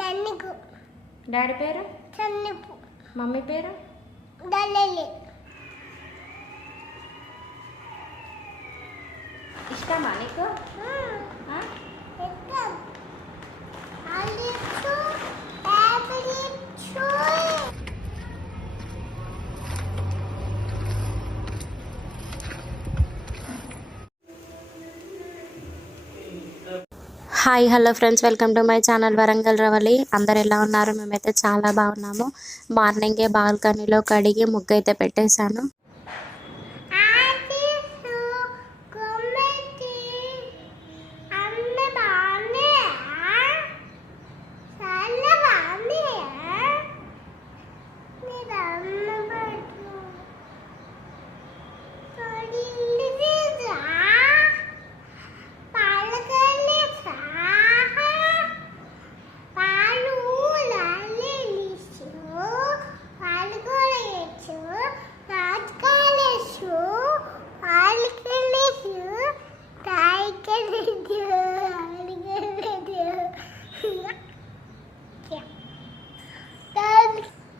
దన్నికు. Daddy పేరు చన్నిపు. Mummy పేరు దల్లెలి. ఇష్టమా నీకు? ఇష్టం. ఆలిచు యాపిలిచు. Hi hello friends, welcome to my channel Warangal Ravali. అందరు ఎలా ఉన్నారు? మేమైతే చాలా బాగున్నాము. మార్నింగే బాల్కనీలో కడిగి ముగ్గు అయితే పెట్టేశాను. ఆటిసు కొమ్మెటి అన్న బానే చాలా బానే మీరు అన్న బట్టు తోడింది తీసా పాలకల్లి సాహా పాలు లాలిలిసు పాలు కూడా ఇచ్చు రాజకాలేసు పాలకల్లిసు తాయికల్లిసు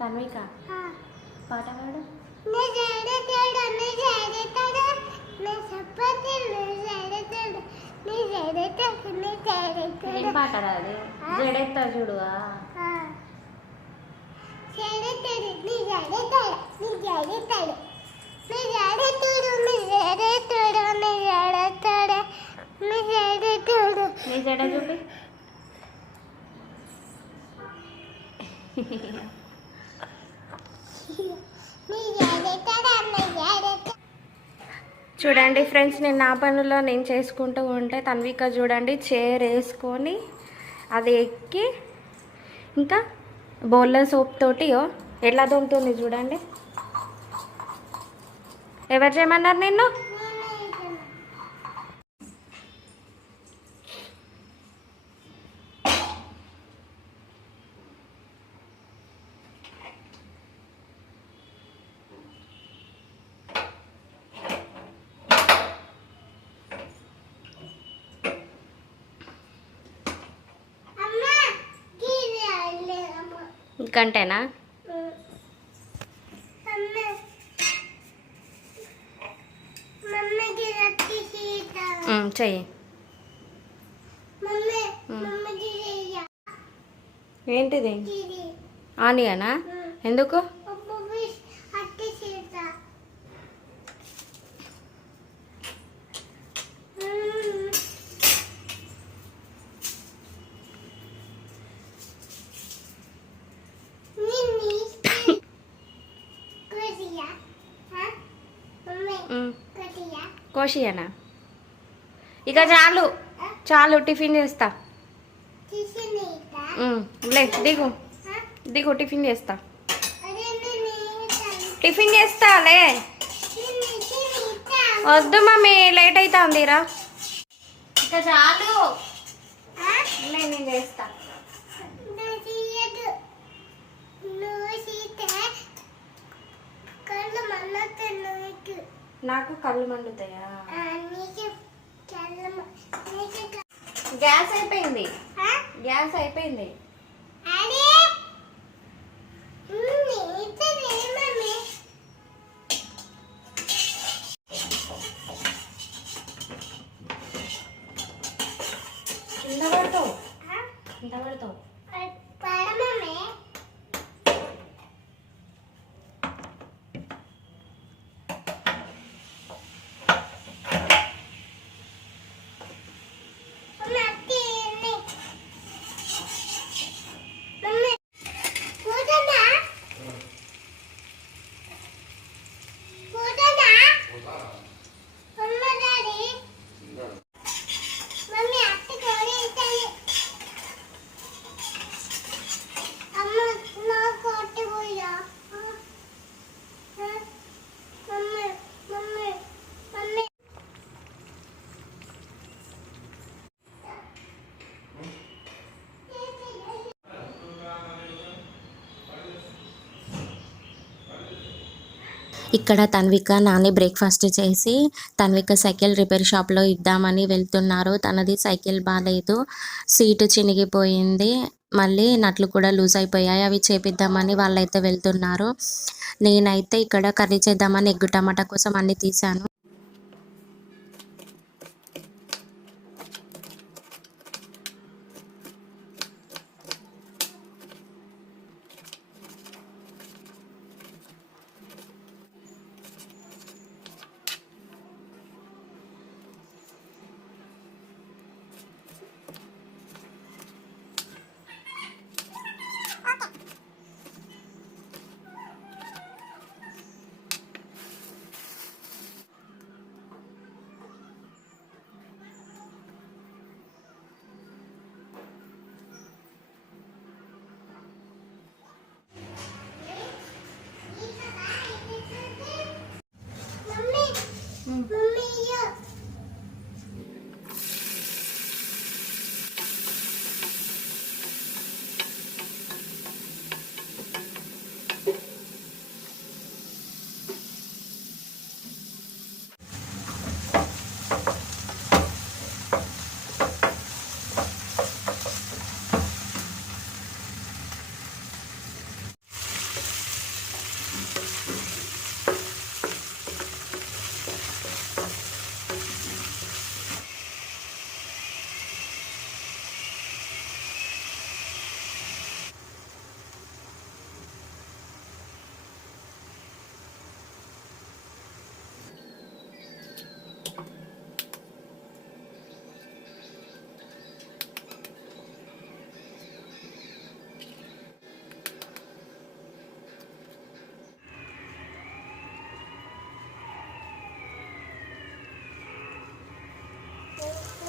తన్విక పాట పాడు. ఏం పాట రాదు? జడెత్తా చూడువా. నీ జడ చూపి. చూడండి ఫ్రెండ్స్, నేను నా పనుల్లో నేను చేసుకుంటూ ఉంటే తన్విక చూడండి చైర్ వేసుకొని అది ఎక్కి ఇంకా బౌల్లో సోప్ తోటి ఎట్లా తోముతుంది చూడండి. ఎవరు చేయమన్నారు నిన్ను? గంటేనా? చెయ్యి. ఏంటిది? ఆనియనా? ఎందుకు? కోషియనా? ఇక చాలు చాలు, టిఫిన్ చేస్తా. లే దిగు దిగు, టిఫిన్ చేస్తా. టిఫిన్ చేస్తా లే. వద్దు మమ్మీ, లేట్ అవుతా ఉందిరా. ఇక చాలు, నేను చేస్తా. నాకు కళ్ళు మండుతాయా? గ్యాస్ అయిపోయింది, గ్యాస్ అయిపోయింది. కింద పడతావు, కింద పడతావు. ఇక్కడ తన్విక నాని బ్రేక్ఫాస్ట్ చేసి తన్విక సైకిల్ రిపేర్ షాప్లో ఇద్దామని వెళ్తున్నారు. తనది సైకిల్ బాగాలేదు, సీటు చినిగిపోయింది. మళ్ళీ నట్లు కూడా లూజ్ అయిపోయాయి, అవి చేపిద్దామని వాళ్ళైతే వెళ్తున్నారు. నేనైతే ఇక్కడ కర్రీ చేద్దామని ఎగ్గు టమాటా కోసం అన్ని తీసాను. మమ్మీ మమ్మీ ఇయ్యో.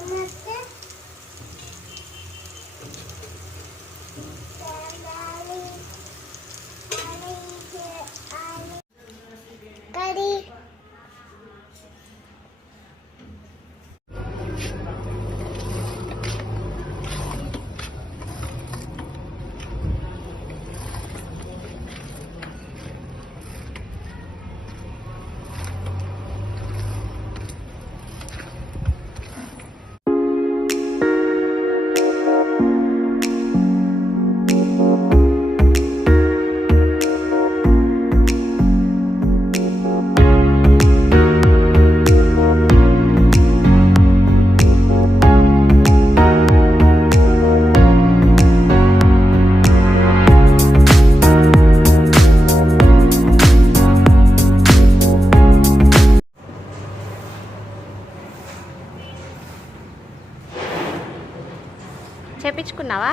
నమస్తే. కర్రీ చేపించుకున్నావా?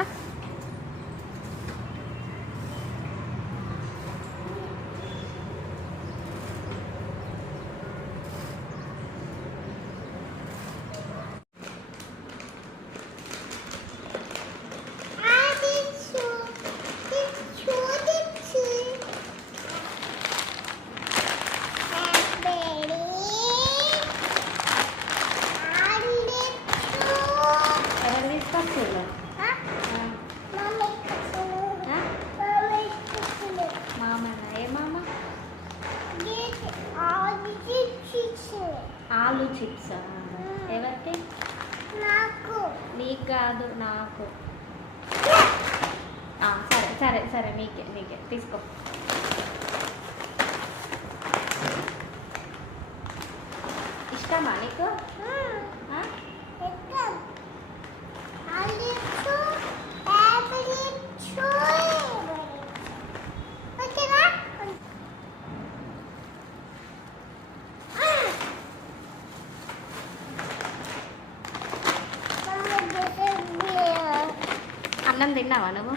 ఎవరు తీసుకొచ్చిండ్రు? మామనా? ఏ మామ? ఆలు చిప్స్. ఎవరికి? నాకు నీకు కాదు, నాకు. సరే సరే సరే, మీకే మీకే తీసుకో. ఇష్టమా నీకు? ఆ? అన్నం తిన్నావా నువ్వు?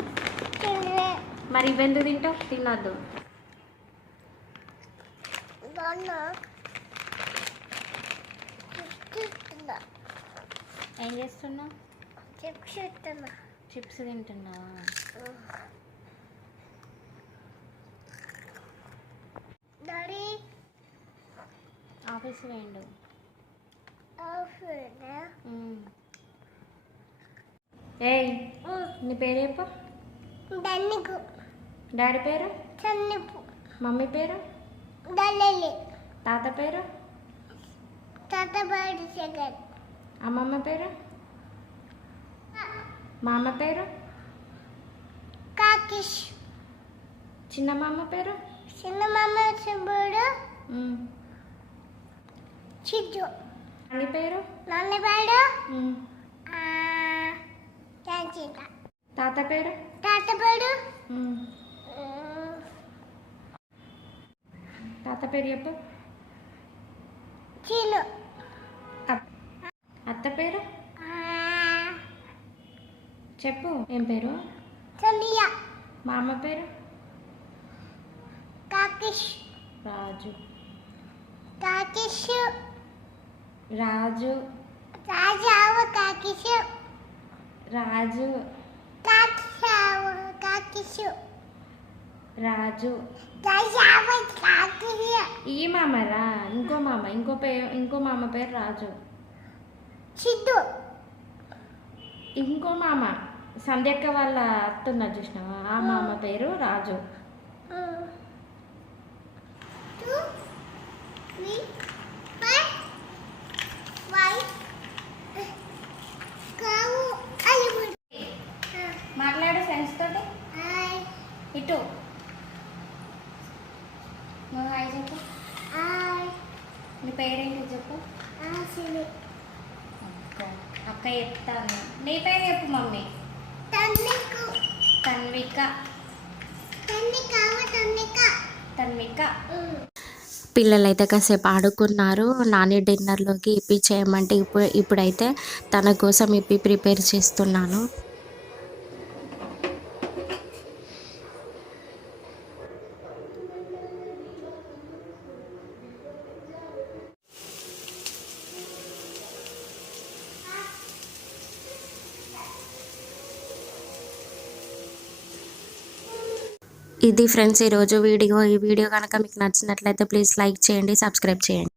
మరి ఇవెందుకు తింటావు? తినొద్దు. ఏం చేస్తున్నావు? చిప్స్ తింటున్నావా? ఆఫీస్ వేయండు. ఏయ్, నీ పేరు చెప్పు. డాడీ పేరు? మమ్మీ పేరు? తాత పేరు? అమ్మమ్మ పేరు? మా అమ్మ పేరు? కాకిష్ చిన్న మామ పేరు చిన్న మామ శుభుడు చిజ్జు నాని పేరు నాన్న పేరు ఉమ్. క్యాంచిత తాత పేరు తాత పేరు ఉమ్. తాత పేరు చెప్పు. చీను అత్త పేరు చెప్పు. ఏం పేరు? సంధ్య మామ పేరు కాకిష్ రాజు. కాకిష్ రాజు రాజావ కాకిష్ రాజు కాకిషావ కాకిష్ రాజు. రాజావ కాకిష్ ఈ మామరా ఇంకో మామ ఇంకో మామ పేరు రాజు. చిద్దు ఇంకో మామ సంధ్యక్క వాళ్ళ అత్తున్నారు చూసినావా, ఆ మామ పేరు రాజు. 2 3 4 5 కావు అయ్యి మాట్లాడు ఫ్రెండ్స్ తోటి. హాయ్ ఇటు నువ్వు హాయ్ చెప్పు. హాయ్ నీ పేరేంటి చెప్పు. ఆసిని అక్క చెప్తాను. నీ పేరు చెప్పు మమ్మీ. తన్నికు తన్విక. తన్నికావ తన్విక. పిల్లలైతే కాసేపు ఆడుకున్నారు. నాని డిన్నర్లోకి ఇప్పి చేయమంటే ఇప్పుడైతే తన కోసం ఇప్పి ప్రిపేర్ చేస్తున్నాను. ఇది ఫ్రెండ్స్ ఈరోజు వీడియో. ఈ వీడియో కనుక మీకు నచ్చినట్లయితే ప్లీజ్ లైక్ చేయండి, సబ్స్క్రైబ్ చేయండి.